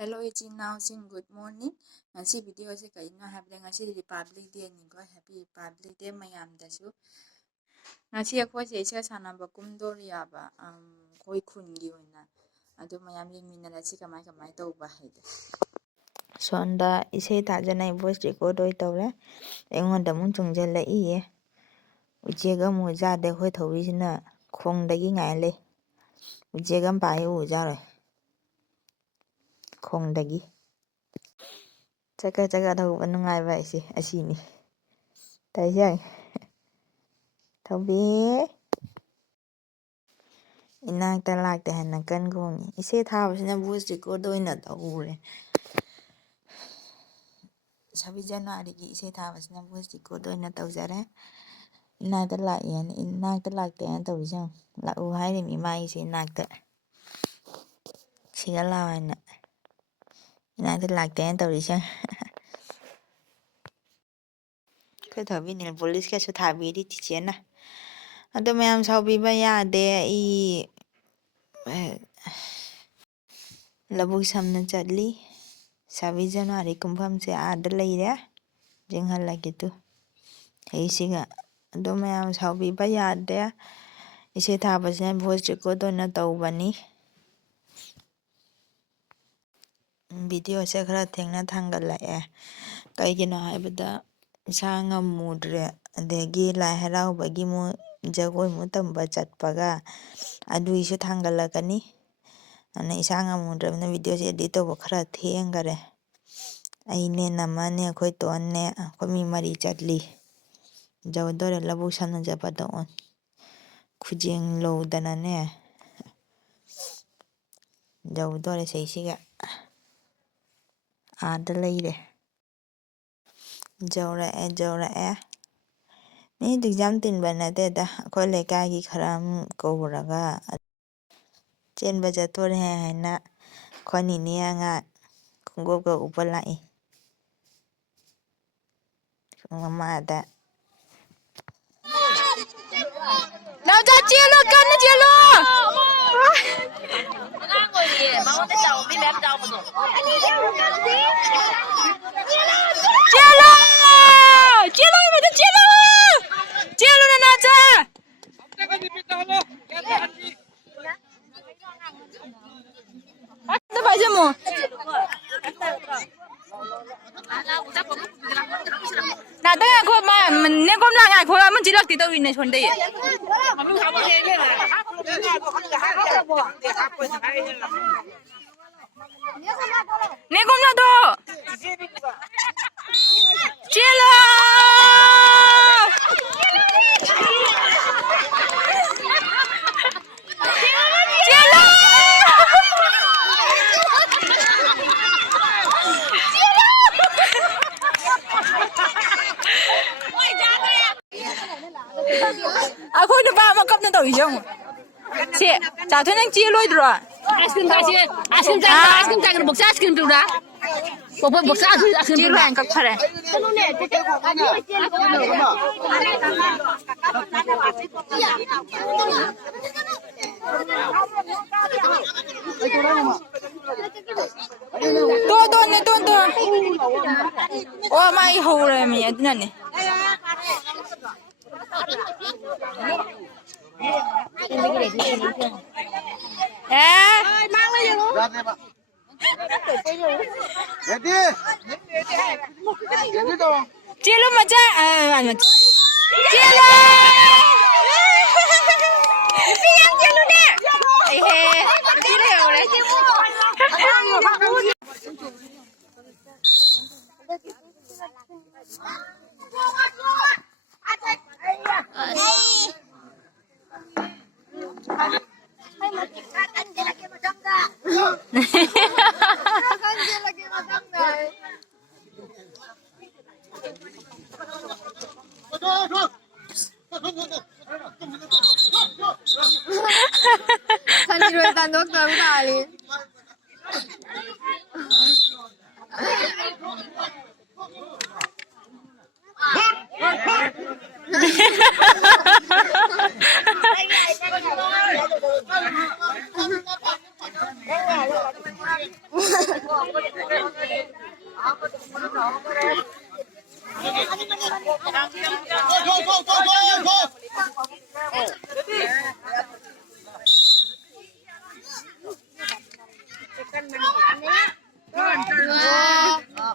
Hello iching nausing good morning. Ngasi video se kaino habde ngasi Republic Day ni ko happy Republic Day mayam dasu. Ngasi akhoi se isa sanaba kumdoriya ba khoi khungi oina. Adu mayam yengminala si kamai kamai tawba haida. Sonda isei tajana voice record oi tawre engonda mun chungjela iye ujega mu jade khoi thowisina khongdagi ngaile ujega pai ujare khongdagi chaka thawba nungai ba isi asini taijang thawbi inakta lakte hana kan gongi isei thabasina voice record oina tawure 26 January gi isei thabasina voice record oina tawjare inakta lakiyani inakta lakte hana tawjang lau haire mi mai isei inakta sigala haina inakta lakte hana tawjang kai thabi nil police ka su thabiri tichena ado mayam saubiba yade I labuk samna chatli 26 January kumpham se aada leire jinghala gitu heisiga ado mayam saubiba yade isei thabasina voice record oina tawbani video se khara thengna thangalae kaigino haibada isa ngamudre adegi lai haraubagi mu jagoi mu tamba chatpaga adu isu thangalakani ana isa ngamudre video se edit toba khara thengare aine namane khoi tonne khoi mi mari chatli jawdore labuk samna japado on khujeng lowdana ne jawdore seisiga aada leire jawrae ni exam tinba nateda khoi lekagi kharam kowraga chenba jathore haina khoni nianga khunggoga upalai mamada nào ra chia luôn cân nó chia luôn chia luôn mà chia luôn này nào cha nó phải chưa mù nào tới ngày khôi mà mình nên con là ngày khôi mình chỉ là tí tao này chuẩn đi nên con là đâu chia lo à khôi được ba mà cấp nó đổi không chị chào thế anh chia lôi rồi 아스크림 장으로 먹자 아스크림 주라 먹자 아스크림 chia lôi cấp phải 또 와 많이 허우래 미 어디나니 mang lên luôn. Chia luôn mà cha, chia luôn. Phi em chia luôn nè. Chia đều đấy. Sanjiru tanduk tahu kali.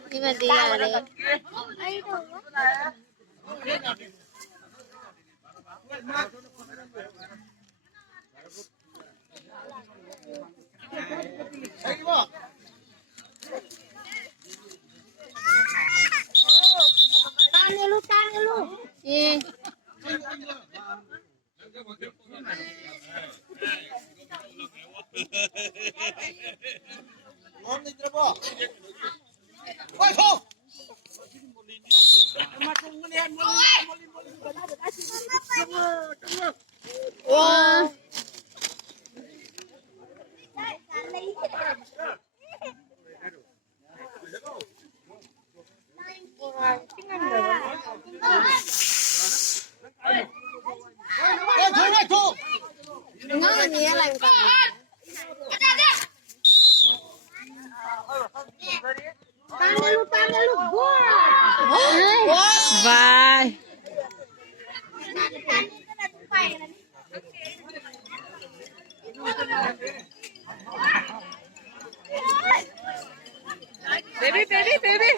Ini mah dia deh. Tanya lu. Ih. Wah. Enggak ini ya lain kali. Tanya lu. Bye. Baby.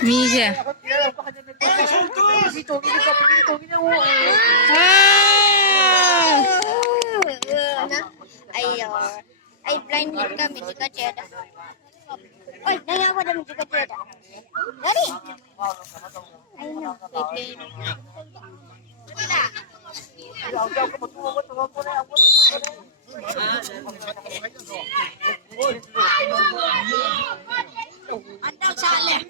Mija. Ayo. Ay blind meet kami juga Jeda. Oi, nanya aku ada juga Jeda. Dari. Ayo. Atau salah.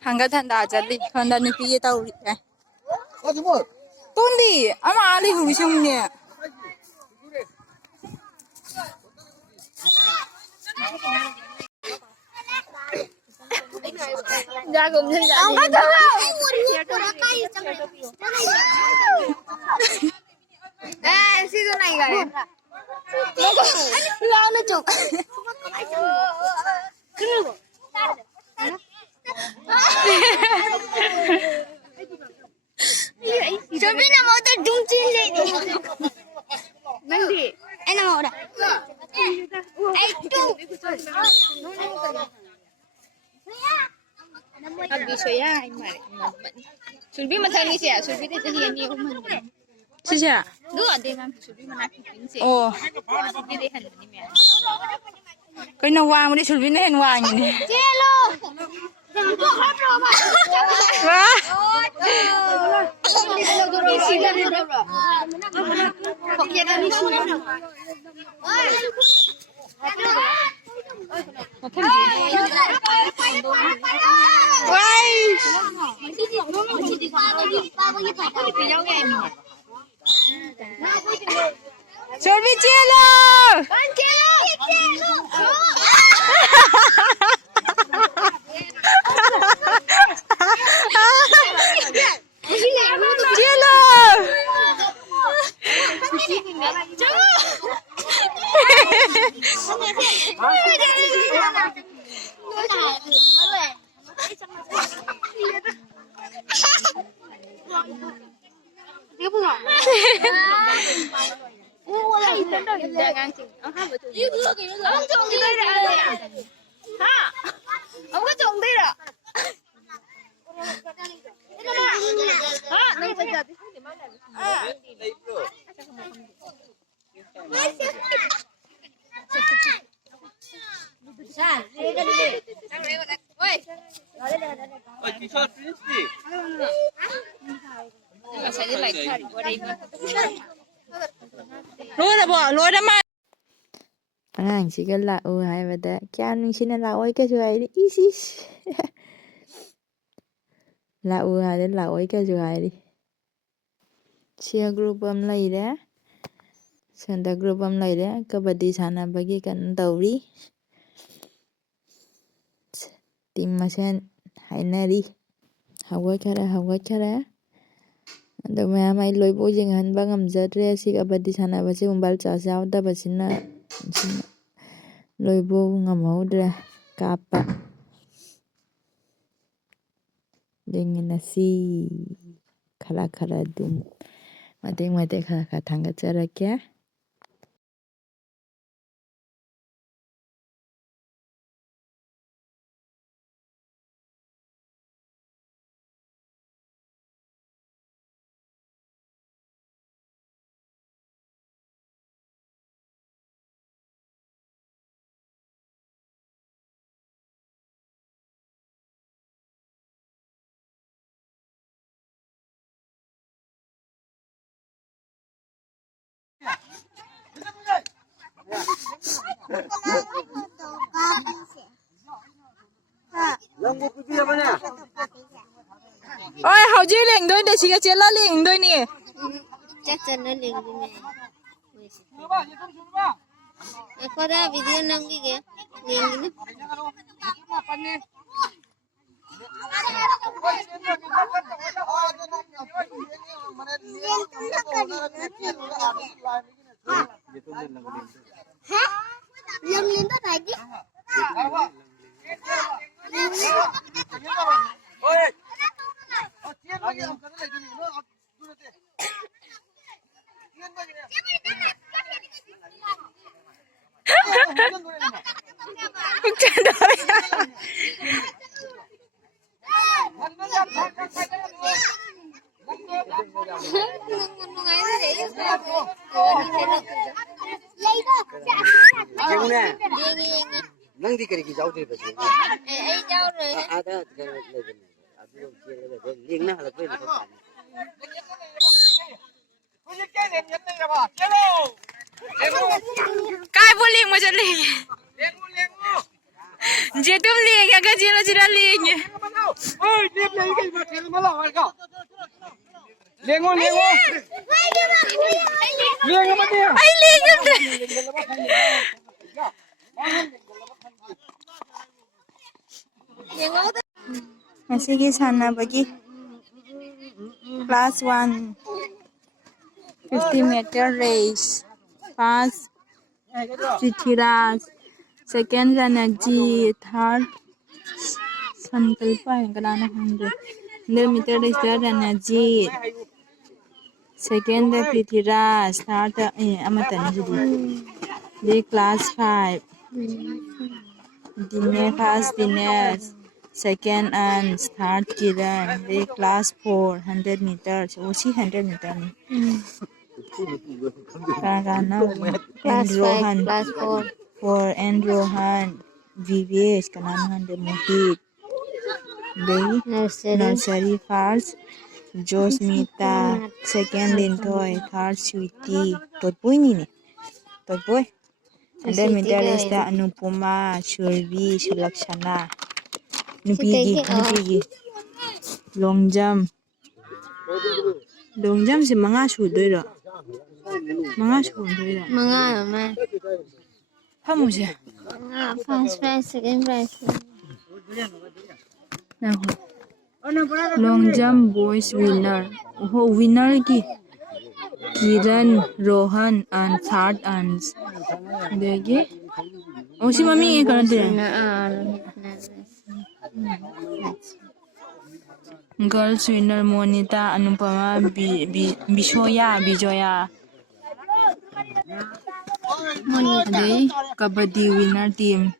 Hanggat handa jadi handa ni piye tahu eh. Tundi, ama ali hurusung ni. Jago menjadi. Angkat dulu. Situ naik kali. Lawan cok. Keren. Coba nak mau terdungcin lagi. Mandi. Enak mau dah. Itu. Abi soya imar. Sulbi matang ni siya. Sulbi tu jadi ni umman. Siya. Dua dengan sulbi mana kipin sih. Oh. Sulbi deh hendak ni meh. Kau nak wang ni sulbi ni wang ni. Celo. Jangan tu hot apa. Wah. Sulbi celo. Jello. Ông có trồng đi rồi. Nang sa dati di mana? Lôi là bỏ, lôi ra mà. ฝรั่งสิก็ละอูหายไปแต่แก้วนึงชินะละโอ้ยก็ช่วยดิอีซิละอูหายได้ละโอ้ยก็ช่วยดิเชียร์กรุ๊ปอำไลเด้สันตากรุ๊ปอำไลเด้กบฏีสานาบากีกันเตารีทีมมาเช่นไฮนารีฮาวาคาระแต่แม่ไม่ลอยโบจิงหันบางอำจัดเรียสิกบฏีสานาบาจิมุบัลจ่าเจ้าแต่บัชินะลอยโบงามเอาเด้กาปะdengan nasi kara dum mate kara tangga jarak ya Ôi, hầu dư liền đôi để chị cái lá liền đôi nè. Chắc chắn nó liền đi này. Có ra video nâng cái kìa. Liền đi nữa. Hả? Lưng lên đó này chứ. Nang di kari ki jauh deh baju. Jauh rồi. Ada level. Abi yang kiri level. Ling na halak level kan. Cái vô liền mà chân liền. Chị tụm liền cái gì là chị đã liền nhỉ? Ôi, tiếp lấy cái mặt thế mà lỏng rồi cậu. Liền ngon. Liền ngon mất đi. Ay, liền em đây. Masih sana bagi class 1 50-meter race. First, Prithviraj. Second, Ranji. Third, Sankalpa. 100-meter race, Ranji. Second, Prithviraj. Third, the class 5. Dinesh. Second and third Kiran. The class 4. 100 meters. Osi 100 meters. Class 5, class 4. 4 and Rohan. VVS. Kananahan de Mohit. Nursery first. Josmita. Second Lintoy. Third Sweetie. Toy ni. Toy. 100 meters is the Anupama. Shurvi. Sulakshana. Nupigi. Long jump si mga sudoy ra. Mga naman. Hamo siya. First prize, second prize. Long jump boys winner. Winner ki Kiran, Rohan and third and Oh, si mami kan dia. Girls winner Monita Anupama Bijoya. Today Kabaddi winner team.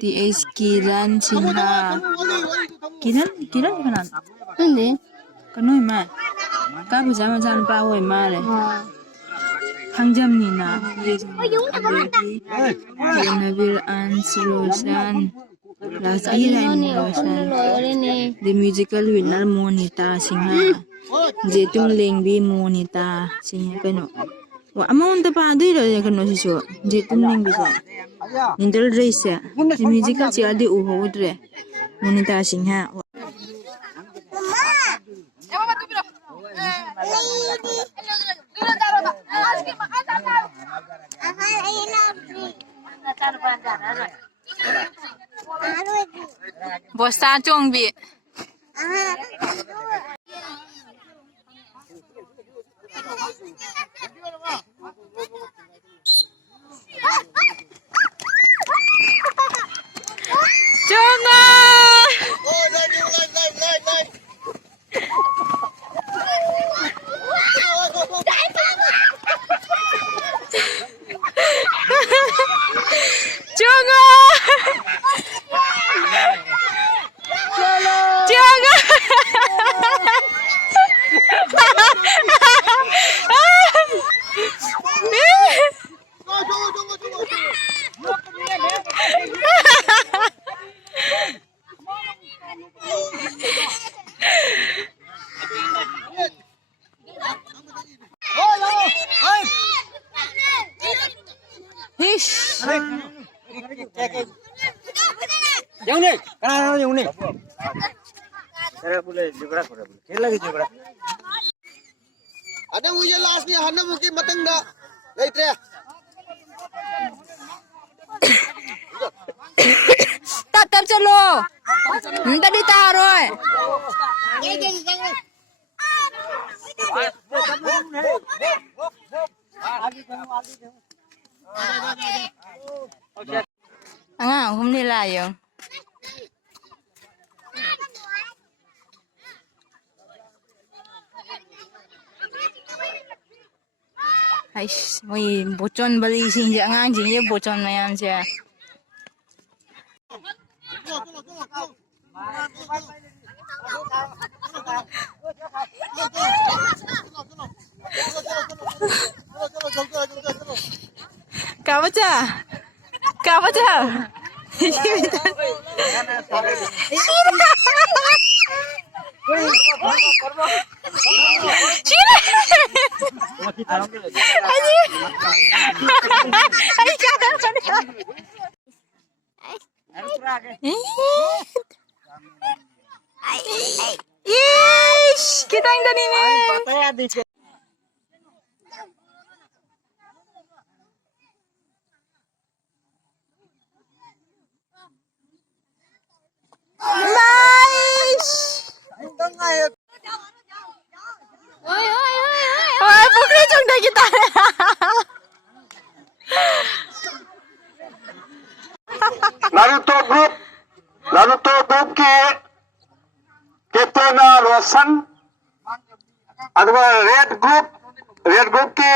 TH Kiran Sinha. Kiran kanan? Hindi. Kanoy ma? Kabu zaman pa hoy mare. Hangjam ni na. Nabir Ansrosan. The musical winner Monita Sinha. Jetum Lengbi Monita Sinha kano. Wa amount pa do ro kano siso. Jetum Lengbi so. Nindal race. The musical si adi uhudre. Monita Sinha. Bosta chongbi. Yang ni, kenapa yang ni? Kera boleh juga, kera lagi juga. Ada mungkin last ni, ada mungkin matang dah, right ya? Tatap chalo. Tadi taroy. Hôm nay là gì? Hay, mày bố chọn bali xin dạng ngang chỉ như bố chọn mày ăn chưa? Kabaca. Ish, kita yang tadi nih. Oi, pukul chung dah kita. Naruto group के captain रोशन अथवा red group के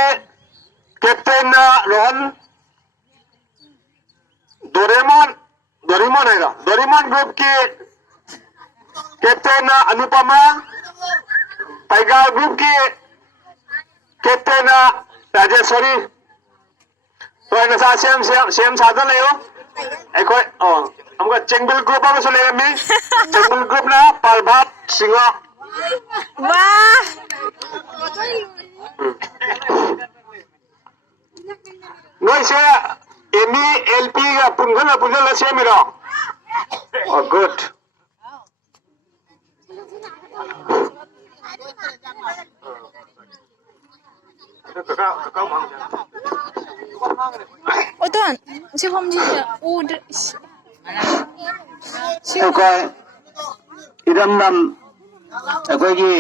captain Rohan Doraemon हैगा Doraemon group के captain Anupama tiger group के captain Rajeshwari तो ऐसा same साधन ले हो एक हमको चेंगबिल ग्रुप में से ले रहे चेंगबिल ग्रुप ना पालभात सिंह वाह नोई से एमी एलपी का पुंगल से मिला good Oton, si Hom Ji order. Okay. Idam nam akogi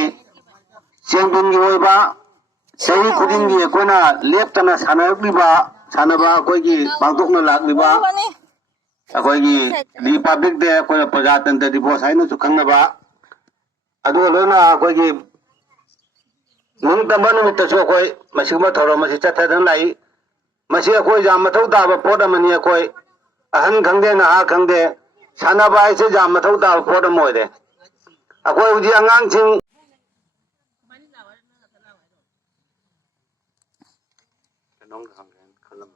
sengdun gi hoiba sahi khudin gi kona leptana sanarbiba सानबा अखोगी पांथोकना लाक्लिबा अखोगी रिपब्लिक डे अखोई प्रजातंत्र दिवस हाइना सु खंगनबा अदु लोना अखोगी नुंग तंबा नुमित्तसु अखोई मसिगमा थौरम मसि चथदन लाई मसि अखोई जाम मथौ ताबा पोट अमनि अखोई अहन खंगदे नहा खंगदे सानबा इसे जाम मथौ ताबा पोट अम ओइदे अखोई हुजी अंगांगसिंग नोंग खंगन खलम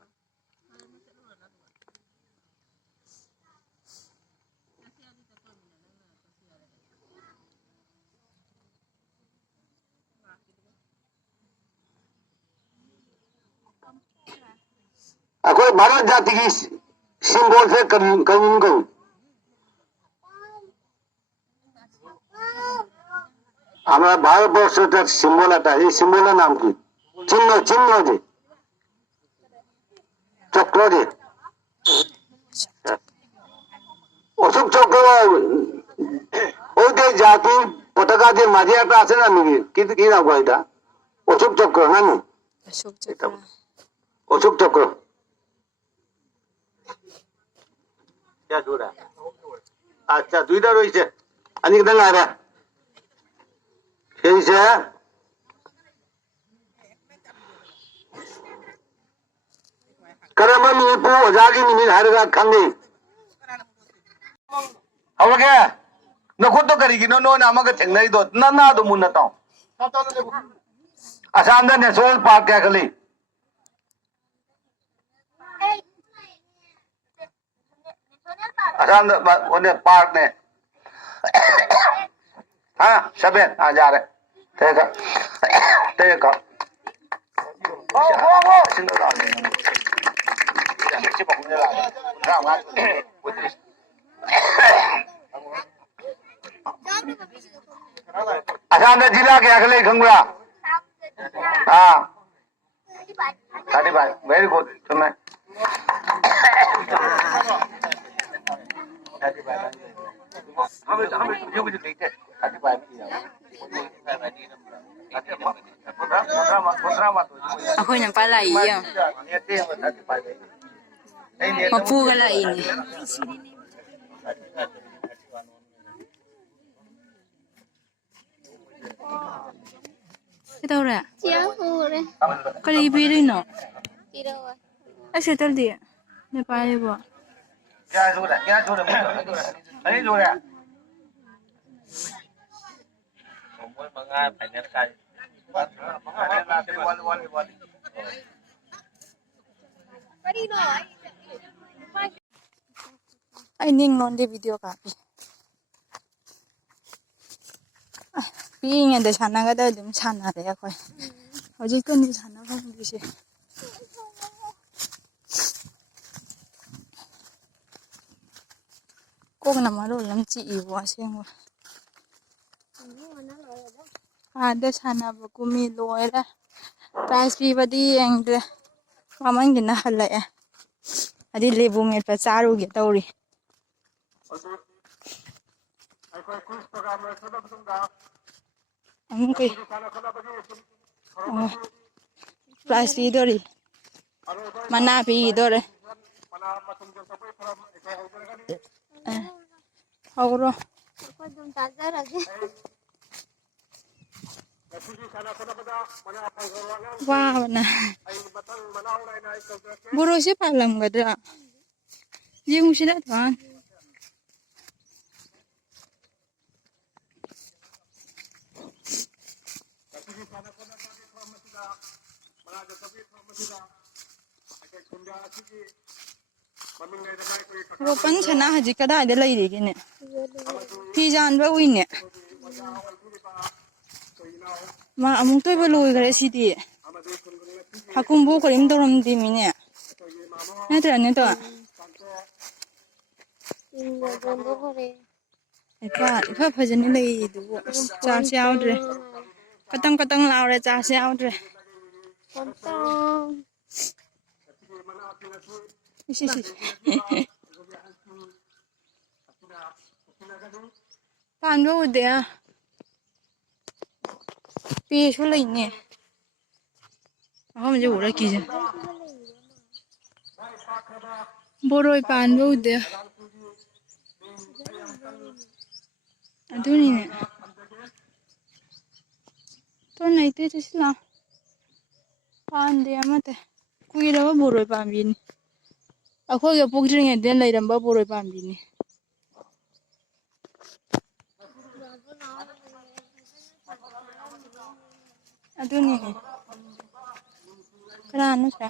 अखोई भारत जाति की सिंबल से कहीं को हमारा भारत वर्ष का सिंबल आता है। ये सिंबल नाम की चिन्ह चिन्ह जी चक्र जी अशोक चक्र ओ दे जाति पताका दे माझे आता असे ना मी किती नाव आहे अशोक चक्र ना अशोक चक्र क्या हो रहा है अच्छा दुईटा রয়েছে आणि किती आ रहा से करम मिपु ओजागी निमित हारगा खंगे अवगे नखोत तो करी नो नो नामक थेंगनई दो ना दो मुन ताओ आसाम दा नेशनल पार्क क्या खली आसाम दा ओने पार्क ने हाँ सब है आ जा रहे तेरे का वो सिंगल आ आसाम जिला के अगले खंगुआ हाँ 35 वेरी गुड तुम्हें अखोई पाला मपूगा लाइने Ketahuan? Jauh deh. Kalau ibu ini no? Tidak. Settle dia. Nepal ibu. क्या जोड़ा अरे जोड़ा Ini ngelonde video kapi. Piingnya ada sana gak ada dem sana deh aku. Ojek tuh di sana kan bisa. Kok nama lu lamci ibu asing gua. Ada sana bakumi loera. Price pi badi yang deh. Kaman gina halai ya. Adi lebu ngel pacaru gitu uri. Mungkin. Price pi dori. Mana pi dori. Auro. Wow, nah. Buru sih palam gak ada. Dia mesti datang. Ropan sana haji kada ada lagi ni. Pijan bawa ini. Ma amung tu belum kerja sini. Hakum bu kerim dorong di mana? Ni tu. Ipa pajan ni lagi tu. Cah siapa tu? Katang lau le cah siapa tu? Isi. Pan bawa dia. Pi sulah ini. Aku macam udah kisah. boroi pan bo de aduni ne to nai te sila pan de amate kuira boroi pan bin akhoi ga pokjring e den lairamba boroi pan bin ni aduni ne ranu sa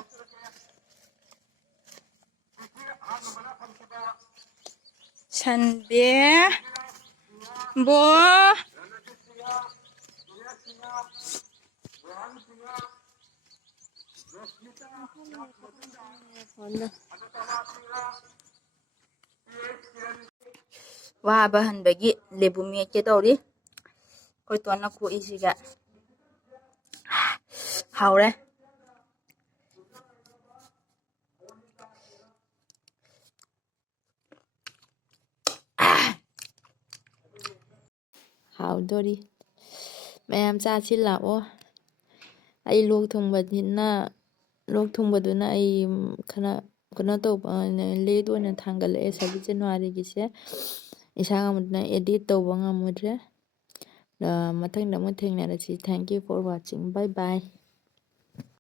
Sande bo waba hanbagi lebu meke tawri koi tona ku isiga haure ꯍꯥꯎꯗꯣꯔꯤ ꯃꯌꯥꯝ ꯆꯥꯁꯤꯜꯂꯛꯑꯣ ꯑꯩ ꯂꯣꯛ ꯊꯨꯡꯕꯗꯨꯅ ꯑꯩ ꯈꯔ ꯀꯩꯅꯣ ꯇꯧꯕ late ꯑꯣꯏꯅ ꯊꯥꯡꯒꯠꯂꯛꯑꯦ 7 ꯖꯅꯋꯥꯔꯤꯒꯤꯁꯦ ꯏꯁꯥ ꯉꯝꯗꯅ edit ꯇꯧꯕ ꯉꯝꯃꯨꯗ꯭ꯔꯦ ꯃꯊꯪꯗ ꯑꯃꯨꯛ ꯊꯦꯡꯅꯔꯁꯤ thank you for watching bye by